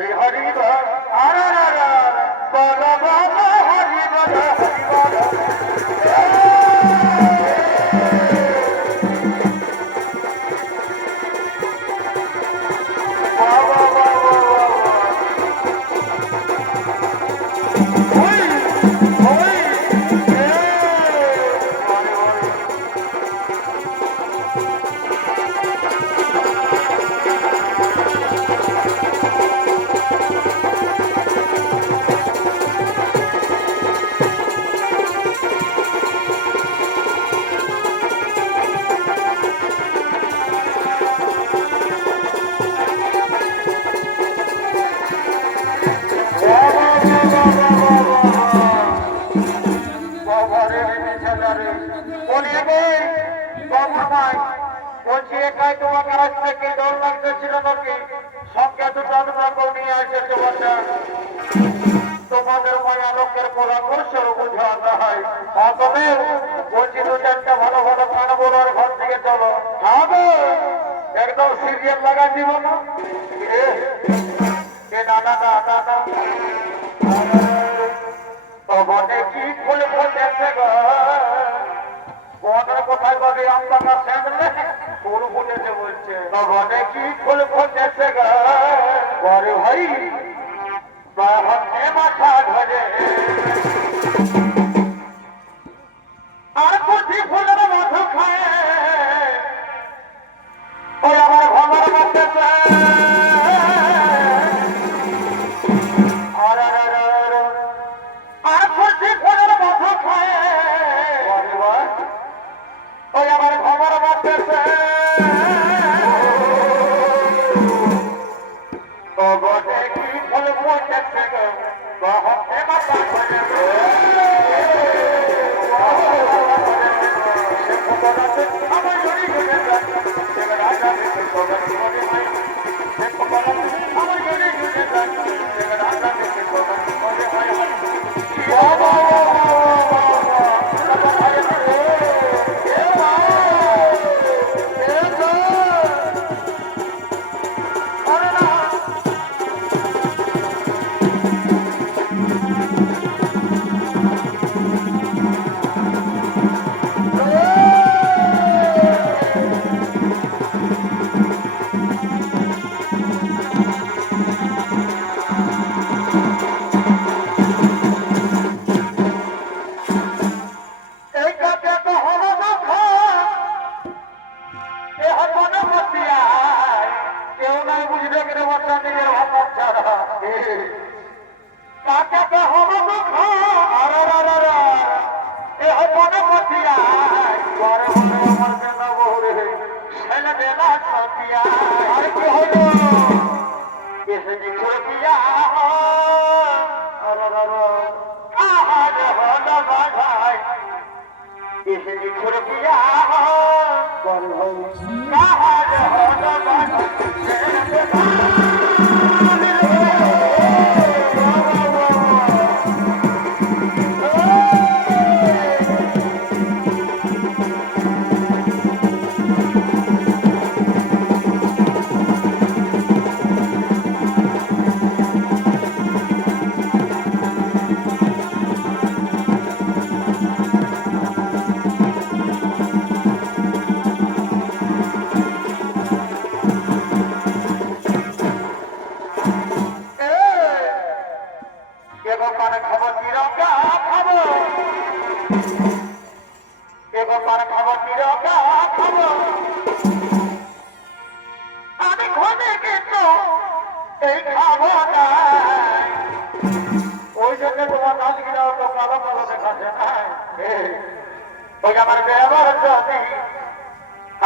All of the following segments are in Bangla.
হরি হরি বল আরে বল বল হরি বল হরি বল বলছি একাই তোমাকে আজ থেকে ডর লাগতেছিল নাকি সঙ্গে দুটো দুটো নিয়ে এসেছে বলটা তোমাদের মায়া লোকের পরামর্শ বুঝে আনতে হয় অতএব বলছি দু চারটা ভালো ভালো গান বলার ঘর থেকে চলো হবে একদম সিরিয়াল লাগাই দিব না না না না না না তবে কি ফুল ফুটেছে গো বনের কোথায় পাবে আমরা কাছে ফুল ফুটেছে বলছে তবে কি ফুল ফুটেছে গো বড় ভাই বাহাতে মাথা ধরে আর কুচি ফুলের মাথা খায় ওই আমার ভাঙার মাথা আর কুচি ফুলের মাথা খায় ওই আমার ভাঙার মাথা কি ফুল ফুটেছে গো বাহাতে মাথা ধরে আমার জড়ি ঘুরে যায় রাজা দেখে সবাই মনে হয় আমার জড়ি ঘুরে যায় রাজা দেখে সবাই মনে হয়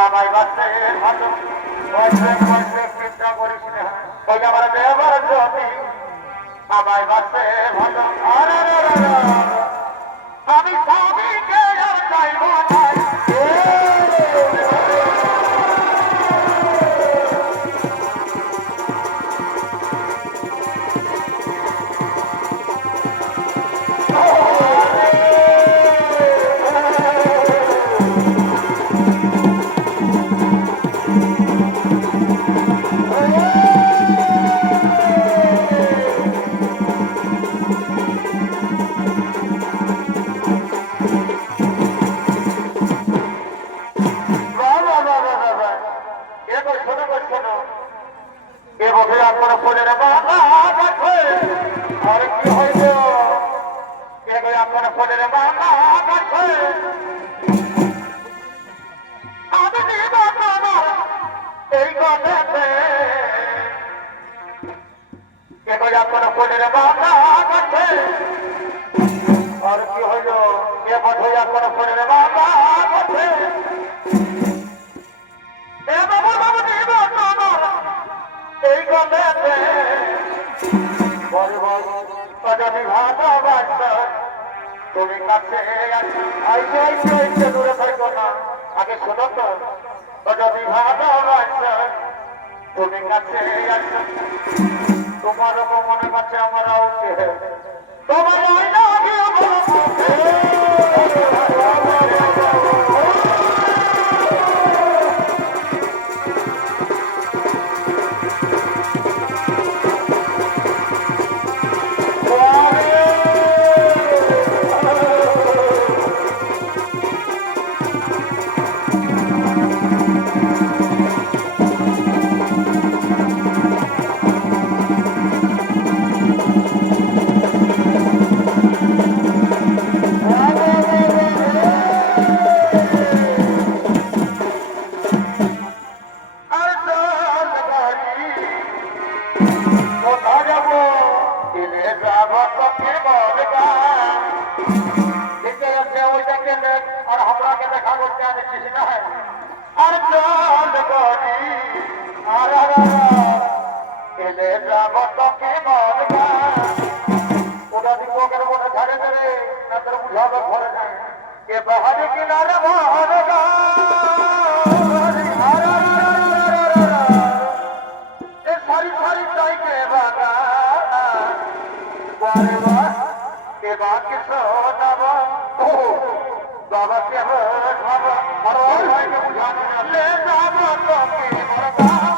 আমায় বাঁচতে ভালো চিন্তা করিস না ওই আমার ব্যবহার জমি আমায় বাঁচতে ভালো আমি স্বামীকে আর চাইব না দেখো এখন ফুলের বাগান আছে আর কি হইল এ বছর এখন ফুলের বাগান আছে এ বাবু বাবু দিব এই গলেতে বড় বড় যদি ভালোবাসা তুমি কাছে আইসে আইসে আইসে দূরে থাকো না আগে শোনো তো যদি ভালোবাসা তুমি কাছে আসো তোমার মনে কাছে আমার তোমার আর হামরাকে দেখা করতে আনিস না আর চল করি আর এলে যাব তোকে বলবা ওটা দিকে মনে ছাড়ে দেবে না তোর বুঝাবে ঘরে না এ বাহারে কিনারে বলবা এ সারি সারি চাইকে বাগা বারে বা এ বাকি সোনাবা বাবা কে বাবা আর ভাইকে বুঝানো না ले जाबो तो के